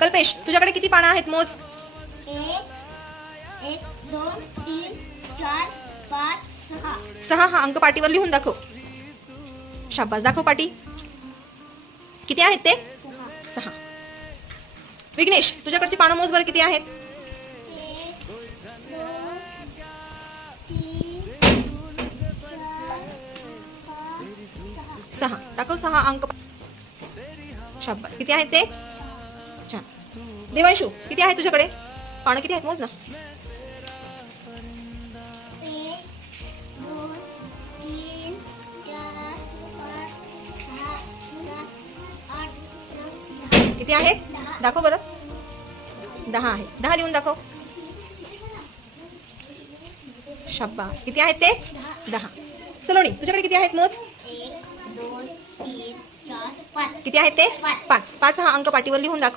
कल्पेश, तुझ्याकडे किती पानं आहेत मोज? 1 2 3 4 5 6. 6 हा अंक पाटीवर लिहून दाखव. शाबास, दाखव पाटी. किती आहेत ते? 6. विघ्नेश, तुझ्याकडची पानं मोज बरं किती आहेत? 1 2 3 4 5 6. 6. दाखव 6 अंक. शाबास, किती आहेत ते? छान. देवांशू, किती आहेत तुझ्याकडे पानं? किती आहेत मोज ना. 1 2 3 4 5 6 7 8 9 10. किती आहेत? दाखव बरं. 10 आहेत. 10 लिहून दाखव. शाबास, किती आहेत ते? 10. सलोनी, तुझ्याकडे किती आहेत मोज? 1 2 3 4 5. किती आहेत ते? 5. 5 हा अंक पाटीवर लिहून दाखव.